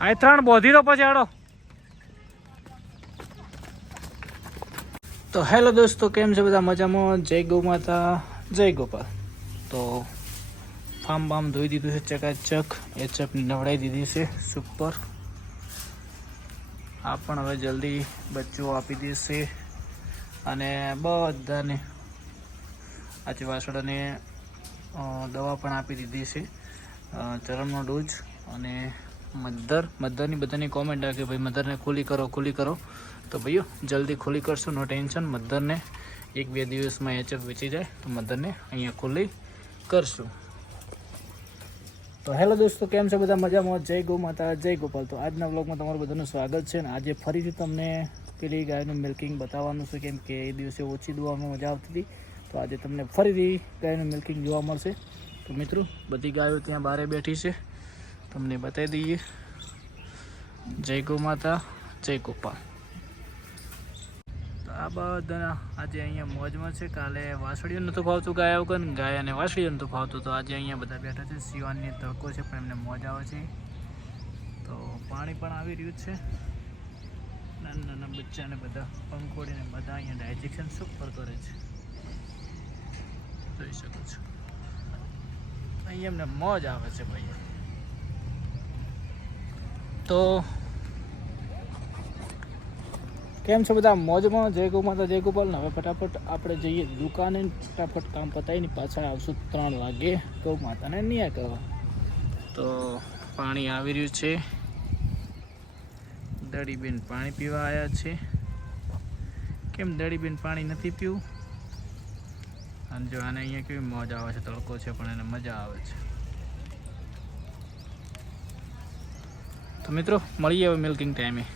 આ 3 બોધી તો પછી આડો. તો હેલો દોસ્તો, કેમ છે બધા? મજામાં? જય ગૌ માતા, જય ગોપાલ. તો ફાર્મ બામ ધોઈ દીધું છે ચકાચક. એચએફની નવડાવી દીધી છે સુપર. આ પણ હવે જલ્દી બચ્ચું આપી દેશે. અને બધાને આજે વાસળાને દવા પણ આપી દીધી છે, ચરમનો ડોઝ. અને મધરની બધાની કોમેન્ટ આવે કે ભાઈ મધરને ખુલ્લી કરો. તો ભાઈઓ જલ્દી ખુલ્લી કરશું, નો ટેન્શન. મધરને 1-2 દિવસમાં એચએફ વેચી જાય તો મધરને અહીંયા ખુલ્લી કરશું. તો હેલો દોસ્તો, કેમ છે બધા? મજામાં? જય ગૌ માતા, જય ગોપાલ. તો આજના વ્લોગમાં તમારું બધાનું સ્વાગત છે. અને આજે ફરીથી તમને પેલી ગાયનું મિલ્કિંગ બતાવવાનું છે, કેમ કે એ દિવસે ઓછી દોવામાં મજા આવતી હતી. તો આજે તમને ફરીથી ગાયનું મિલ્કિંગ જોવા મળશે. તો મિત્રો, બધી ગાયો ત્યાં બહાર બેઠી છે, તમને બતાવી દઈએ. જય ગૌ માતા, જય ગોપાલ. તો આ બધા આજે અહીંયા મોજમાં છે. કાલે વાસળીઓ નહોતું ફાવતું ગાય વગર, ગાય અને વાસળીઓ નહોતું ફાવતું. તો આજે અહીંયા બધા બેઠા છે. સિવાનની તડકો છે પણ એમને મોજ આવે છે. તો પાણી પણ આવી રહ્યું છે. નાના બચ્ચાને બધા પંખોડીને બધા અહીંયા ડાયજેશન સુપર કરે છે, જોઈ શકો છો. અહીંયા એમને મોજ આવે છે ભાઈ. તો કેમ છો બધા? મોજમાં? જય ગૌ માતા, જય ગોપાલ. હવે ફટાફટ આપણે જઈએ દુકાને, ફટાફટ કામ પતાવીને પાછા આવશું 3 વાગે ગૌ માતાને નિયા કરવા. તો પાણી આવી રહ્યું છે. દડીબેન પાણી પીવા આવ્યા છે. કેમ દડીબેન પાણી નથી પીવું? અને જો આને અહીંયા કેવી મોજ આવે છે, તડકો છે પણ એને મજા આવે છે. તો મિત્રો, મળીએ હવે મિલ્કિંગ ટાઈમે.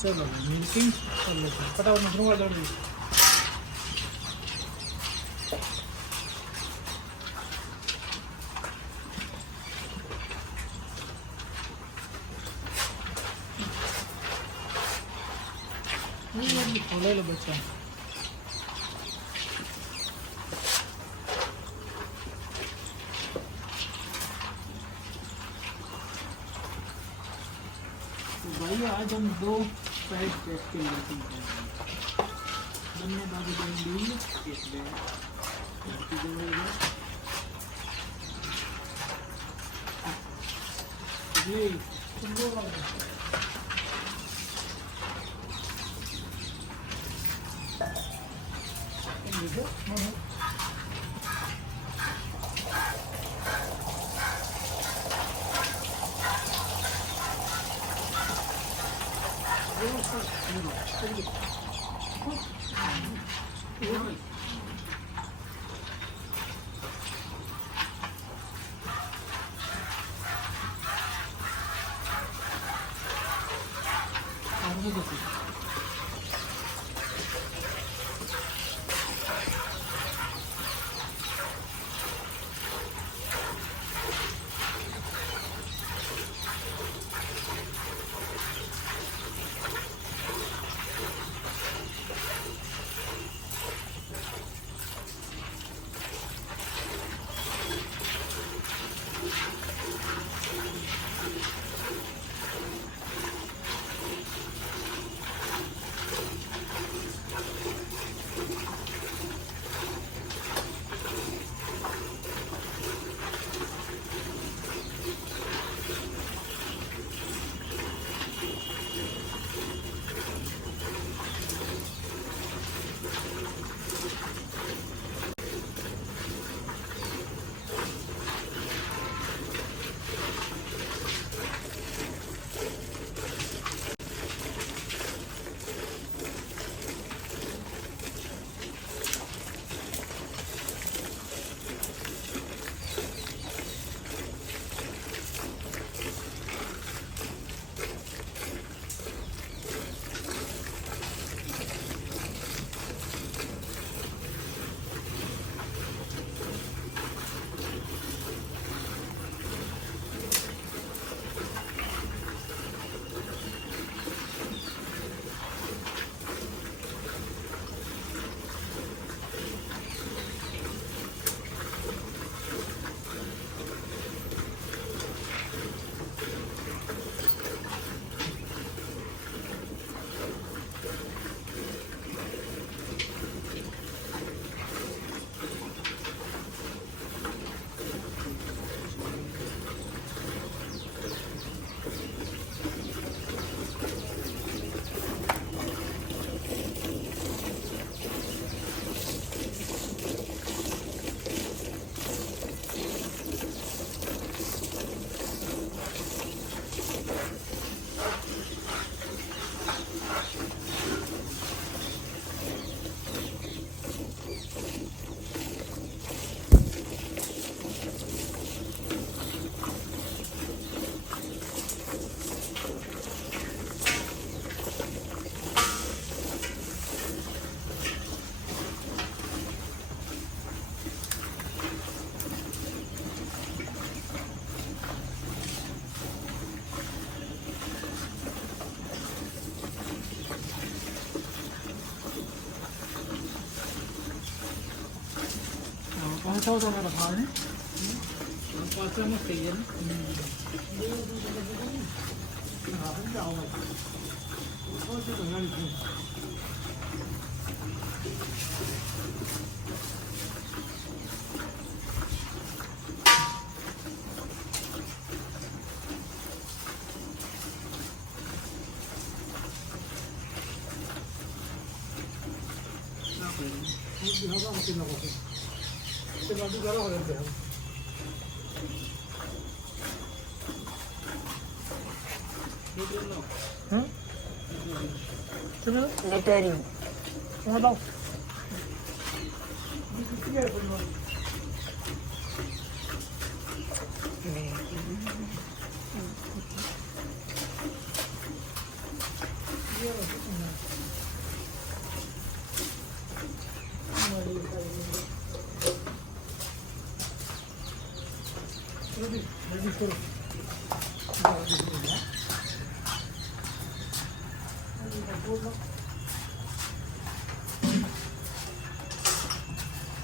चलो मिल्किंग कर लेते हैं फटाफट में शुरुआत कर दी. ले लो बच्चा. तो भाई आज हम 2 साइड टेस्ट के मिल्किंग करेंगे. બંને બાજુ દઈએ એટલે પાછા ટોમેટો ખાવા ને પાછા મસ્ત થઈ ગયા ને Lettering.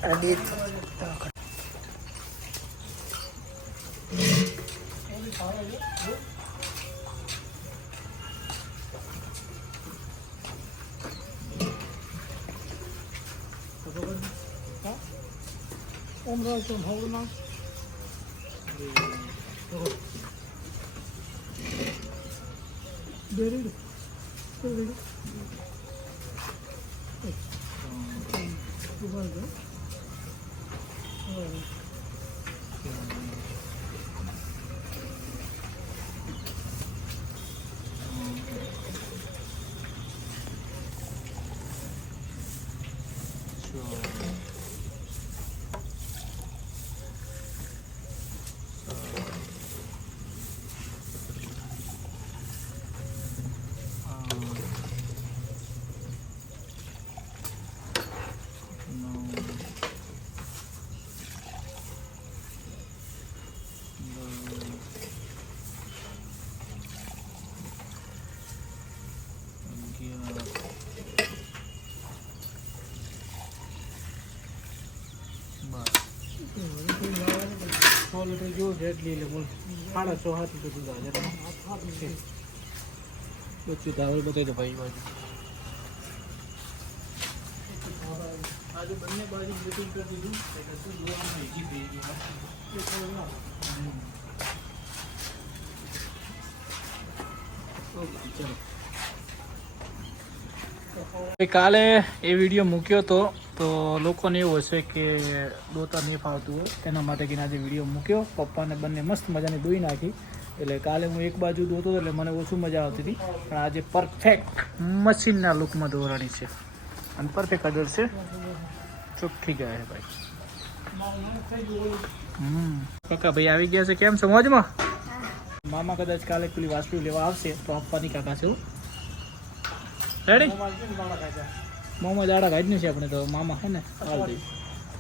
Adit. લીટર જો જેટલી લે બોલ 6.5 લીટર દૂધ આવે બચ્ચું ધાવલ બતાવી દો ભાઈ બાજુ આજે બંને બાજુ મીટિંગ કરી દીધું એટલે શું જોવાનું ઈજી થઈ ગયું કાલે એ વિડીયો મૂક્યો તો લોકોને એવું હશે કે દોતા નહીં ફાવતું હોય તેના માટે કે આજે વિડીયો મૂક્યો પપ્પાને બંને મસ્ત મજાની દોઈ નાખી એટલે કાલે હું એક બાજુ દોતો એટલે મને ઓછું મજા આવતી હતી પણ આજે પરફેક્ટ મશીનના લુકમાં દોરાડી છે અને પરફેક્ટ કલર છે ચોખ્ખી ગયા છે ભાઈ કાકા ભાઈ આવી ગયા છે કેમ છો મોજમાં મામા કદાચ કાલે પેલી વાસ્તુ લેવા આવશે તો આપવાની કાકા છે રેડી મોમાં જાડા કાઢી છે આપણે તો મામા છે ને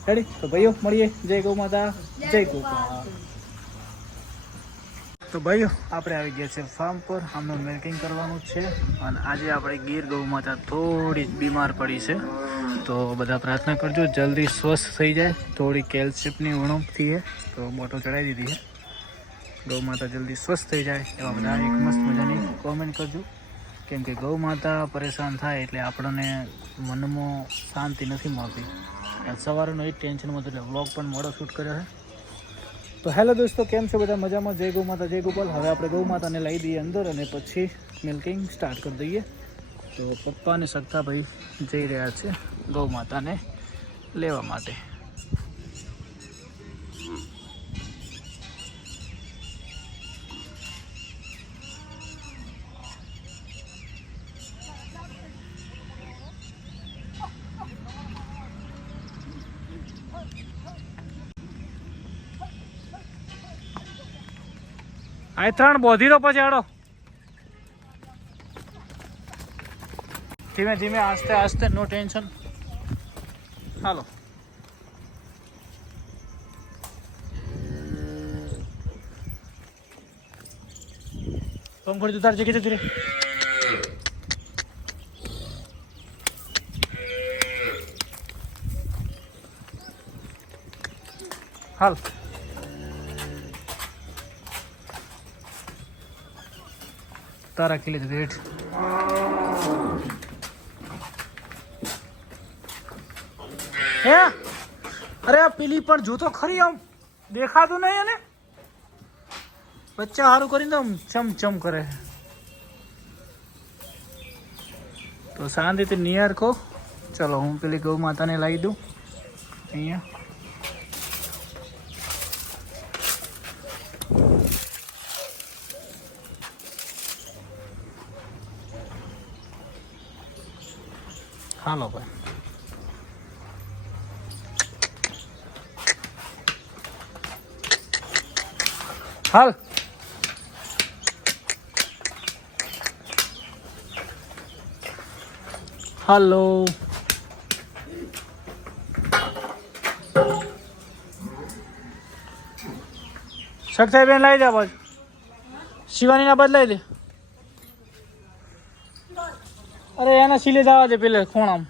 રેડી તો ભાઈઓ મળીએ જય ગૌ માતા જય ગોપા તો ભાઈઓ આપણે આવી ગયા છે ફાર્મ પર આમનું મિલ્કિંગ કરવાનું છે અને આજે આપણે ગીર ગૌ માતા થોડી બીમાર પડી છે તો બધા પ્રાર્થના કરજો જલ્દી સ્વસ્થ થઈ જાય થોડી કેલ્શિયમની ઉણપથી છે તો મોટો ચડાવી દીધી છે ગૌ માતા જલ્દી સ્વસ્થ થઈ જાય એવા બધા એક મસ્ત મજાની કોમેન્ટ કરજો કેમ કે ગૌ માતા પરેશાન થાય એટલે આપણને મનમાં શાંતિ નથી મળતી સવારનો એ ટેન્શનમાં એટલે વ્લોગ પણ મોડો શૂટ કર્યો છે તો હેલો દોસ્તો કેમ છો બધા મજામાં જય ગૌ માતા જય ગોપાલ હવે આપણે ગૌ માતાને લઈ દઈએ અંદર અને પછી મિલ્કિંગ સ્ટાર્ટ કરી દઈએ તો પપ્પા અને સત્તાભાઈ જઈ રહ્યા છે ગૌ માતાને લેવા માટે આ 3 બોધી તો પછી આડો ધીમે ધીમે આસ્તે આસ્તે નો ટેન્શન હાલો પંખોડી ઉતાર જગ્યા ધીરે હાલ તારા કિલે રેટ હે અરે આ પેલી પણ જો તો ખરી આમ દેખાતું નહીં અને બચ્ચા સારું કરીને આમ ચમચમ કરે તો શાંતિથી નિયર કહો ચલો હું પેલી ગૌ માતાને લાવી દઉં અહીંયા હાલો ભાઈ હાલ હાલો સક્ષાઈ બેન લાવી દે બાજુ શિવાની ના બદલાઈ દે અરે એના સિલે જવા દે પેલે ખૂણામ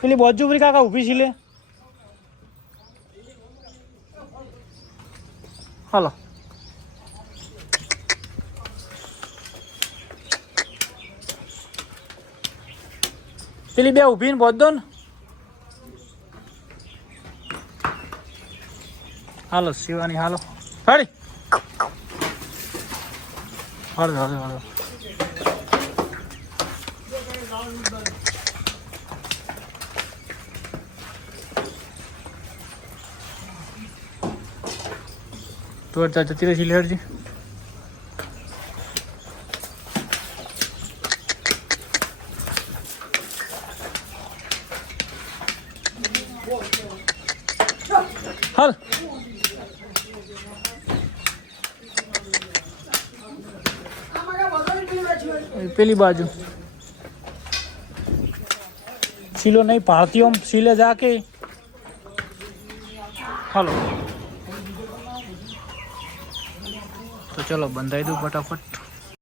પેલી બાજુ ઉપરી કાકા ઊભી સિલે હાલો પેલી બે ઊભી ને બોધ દો ને હાલો શિવાની હાલો ફાડી હાલો હાલો હાલો તો જતી રહી લેડજી હાલ પેલી બાજુ સિલો નહીં પાડતી આમ સિલે જા કે હાલો તો ચલો બંધાઈ દઉં ફટાફટ